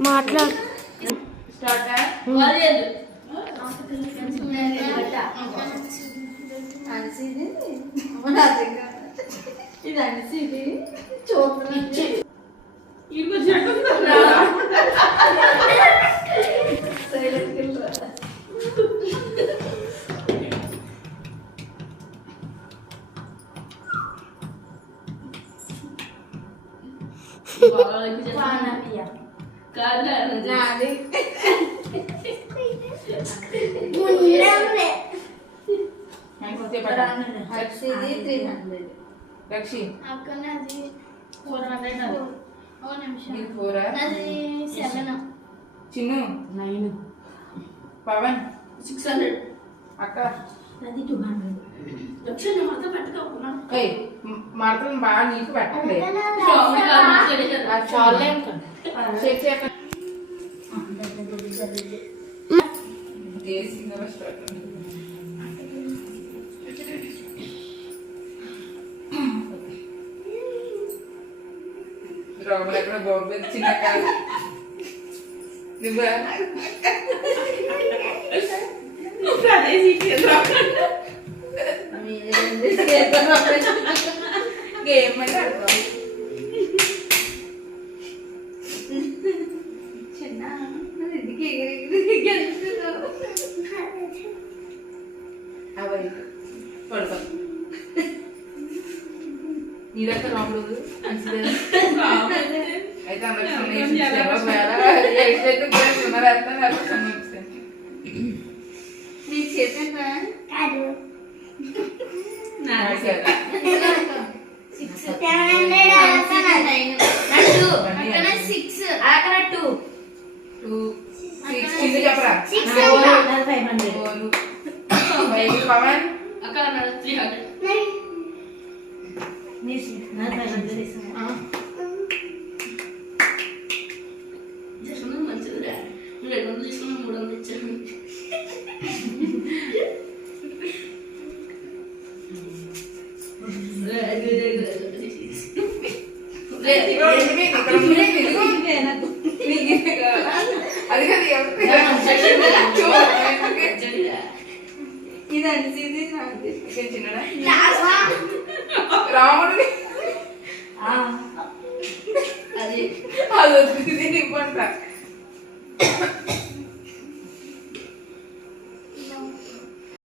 మాట్లాడు. ఇది అనిసిది చూస్తుంది. చిన్ను 9 పవన్ 600 అక్క 200 మాత్రం బాగా నీకు పెట్టండి రోగలు ఎక్కడ బాబు చిన్న కాదు నువ్వు గేమ్ అంటే అర్థం చిన్న ఇది అవై పడుకో నీ దగ్గర రాముడు అయితే నీకు చెప్పా పవన్ అక్కడ 300 మంచిదిరా 200 తీసుకున్నా 300 ఇచ్చాను. ఇది అనిసింది రాముడు అది అది ఇవ్వంట